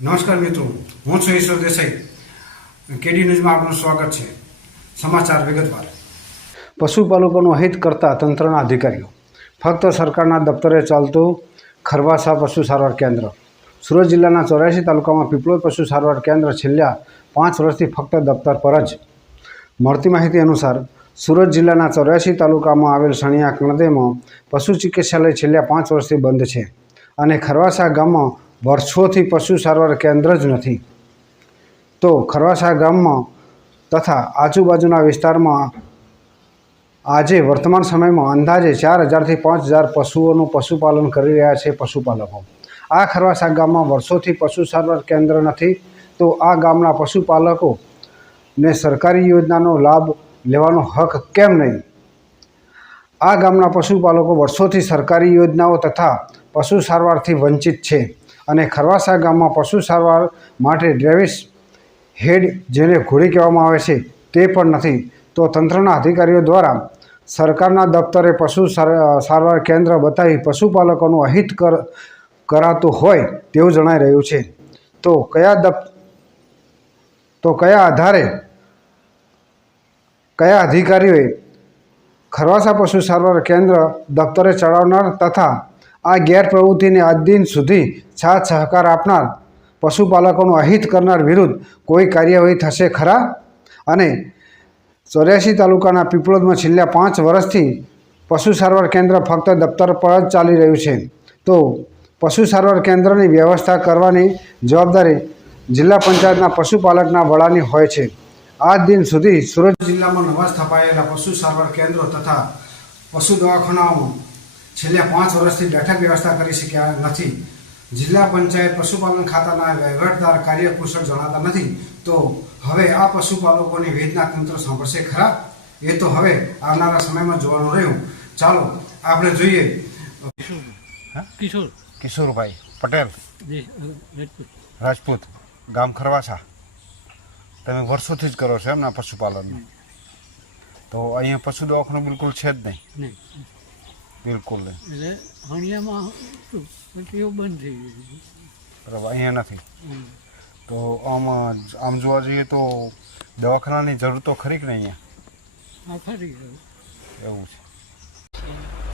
નમસ્કાર મિત્રો, હું છું ઈશ્વર દેસાઈ. કેડી ન્યૂઝમાં આપનું સ્વાગત છે. સમાચાર વિગતવાર. પશુપાલકોનું હિત કરતા તંત્રના અધિકારીઓ. ફક્ત સરકારના દફતરે ચાલતું ખરવાસા પશુ સારવાર કેન્દ્ર. સુરત જિલ્લાના ચોર્યાસી તાલુકામાં પીપળોદ પશુ સારવાર કેન્દ્ર છેલ્લા પાંચ વર્ષથી ફક્ત દફતર પર જ. મળતી માહિતી અનુસાર, સુરત જિલ્લાના ચોર્યાસી તાલુકામાં આવેલ સણિયા કણદેમાં પશુ ચિકિત્સાલય છેલ્લા પાંચ વર્ષથી બંધ છે અને ખરવાસા ગામમાં વર્ષોથી પશુ સારવાર કેન્દ્ર જ નથી. તો ખરવાસા ગામમાં તથા આજુબાજુના વિસ્તારમાં આજે વર્તમાન સમયમાં અંદાજે ચાર હજારથી પાંચ હજાર પશુઓનું પશુપાલન કરી રહ્યા છે પશુપાલકો. આ ખરવાસા ગામમાં વર્ષોથી પશુ સારવાર કેન્દ્ર નથી, તો આ ગામના પશુપાલકો ને સરકારી યોજનાનો લાભ લેવાનો હક કેમ નહીં? આ ગામના પશુપાલકો વર્ષોથી સરકારી યોજનાઓ તથા પશુ સારવારથી વંચિત છે. અને ખરવાસા ગામમાં પશુ સારવાર માટે ડ્રેવિસ હેડ જેને ઘોડી કહેવામાં આવે છે, તે પણ નથી. તો તંત્રના અધિકારીઓ દ્વારા સરકારના દફતરે પશુ સારવાર કેન્દ્ર બતાવી પશુપાલકોનું અહિત કર, કરાતું હોય તેવું જણાઈ રહ્યું છે. તો કયા દફ તો કયા આધારે કયા અધિકારીઓએ ખરવાસા પશુ સારવાર કેન્દ્ર દફતરે ચડાવનાર તથા આ ગેરપ્રવૃત્તિને આજ દિન સુધી સાથ સહકાર આપનાર પશુપાલકોનું અહિત કરનાર વિરુદ્ધ કોઈ કાર્યવાહી થશે ખરા? અને ચોર્યાસી તાલુકાના પીપળોદમાં છેલ્લા પાંચ વર્ષથી પશુ સારવાર કેન્દ્ર ફક્ત દફતર પર જ ચાલી રહ્યું છે. તો પશુ સારવાર કેન્દ્રની વ્યવસ્થા કરવાની જવાબદારી જિલ્લા પંચાયતના પશુપાલકના વડાની હોય છે. આજ દિન સુધી સુરત જિલ્લામાં નવા સ્થપાયેલા પશુ સારવાર કેન્દ્રો તથા પશુ દવાખાનાઓમાં છેલ્લા પાંચ વર્ષથી બેઠક વ્યવસ્થા કરી શક્યા નથી. જિલ્લા પંચાયત પશુપાલન ખાતાના વહીવટદાર કાર્યકુશળ જણાતા નથી. તો હવે આ પશુપાલકોની વેદના તંત્ર સાંભળશે ખરા? એ તો હવે આવનારા સમયમાં જોવાનું રહ્યું. ચાલો આપણે જોઈએ. કિશોર. કિશોરભાઈ પટેલ. રાજપૂત. રાજપૂત ગામ ખરવાસા. તમે વર્ષોથી જ કરો છો એમના પશુપાલનનું? તો અહીંયા પશુ દવાખાનું બિલકુલ છે જ નહીં. નહીં. બિલકુલ એટલે હણિયામાં હતું બંધ થઈ ગયું બરાબર અહીંયા નથી. તો આમ આમ જોવા જઈએ તો દવાખાનાની જરૂર તો ખરી કે નહીં અહીંયા? હા ખરી એવું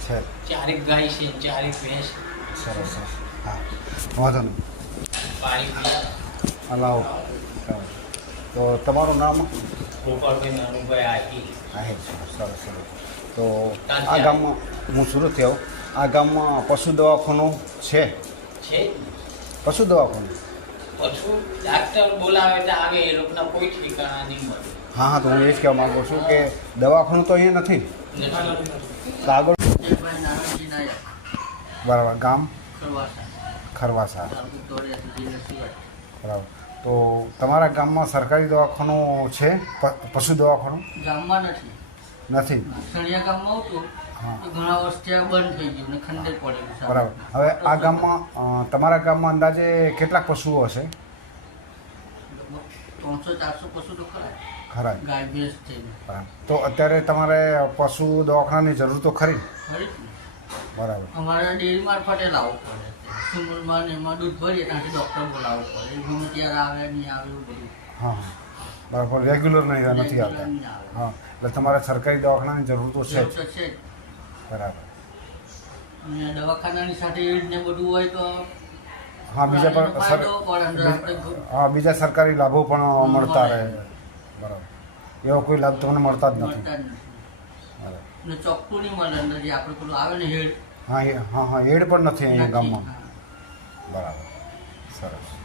છે. ચારેક ગાય છે ચારેક ભેંસ. સરસ સરસ. હા. વાંધો નહીં. પાણી પીએ. હા લાવો લાવો. તો તમારું નામ? ગોપાલભાઈ નાનુભાઈ આહી આહિર સરસ સરસ. તો આ ગામમાં હું સુરત આવું આ ગામમાં પશુ દવાખાનું છે. છે? પશુ દવાખાનું. પશુ ડાક્ટર બોલાવે એટલે આવે એ લોકોના કોઈ ઠેકાણા નહીં મળે. હા હા તો હું એ જ કહેવા માગું છું કે દવાખાનું તો અહીંયા નથી. આગળ બરાબર ગામ? ખરવાસા. બરાબર. તો તમારા ગામમાં સરકારી દવાખાનું છે? પશુ દવાખાનું? ગામમાં નથી. નથી સણિયા ગામમાં હતું હા. તો ઘણા વર્ષથી બંધ થઈ ગયું ને ખંડેર પડેલું. બરાબર. હવે આ ગામમાં તમારા ગામમાં અંદાજે કેટલાક પશુઓ હશે? ત્રણસો ચારસો પશુ તો ખરા. ખરા. ગાય ભેંસ તો અત્યારે તમારે પશુ દવાખાનાની જરૂર તો ખરી. બરાબર. અમારે ડેરી મારફતે લાવવું પડે સુમરમાં એમાં દૂધ ભરીએ ત્યાંથી ડૉક્ટર બોલાવવું પડે. ગમે ત્યારે આવે નહીં આવે એવું બધું. હા. બરાબર રેગ્યુલર નહીં નથી આવતા. હા એટલે તમારે સરકારી દવાખાનાની જરૂર તો છે જ. બરાબર. અને દવાખાનાની સાથે ને બધું હોય તો હા બીજા પણ હા બીજા સરકારી લાભો પણ મળતા રહે. બરાબર. એવો કોઈ લાભ તમને મળતા જ નથી. મળતા જ નથી. બરાબર. ને ચોખ્ખું નહીં મળે અંદર જે આપણે પેલું આવે ને હેડ. હા હા હા એડ પણ નથી અહીંયા ગામમાં. બરાબર. સરસ.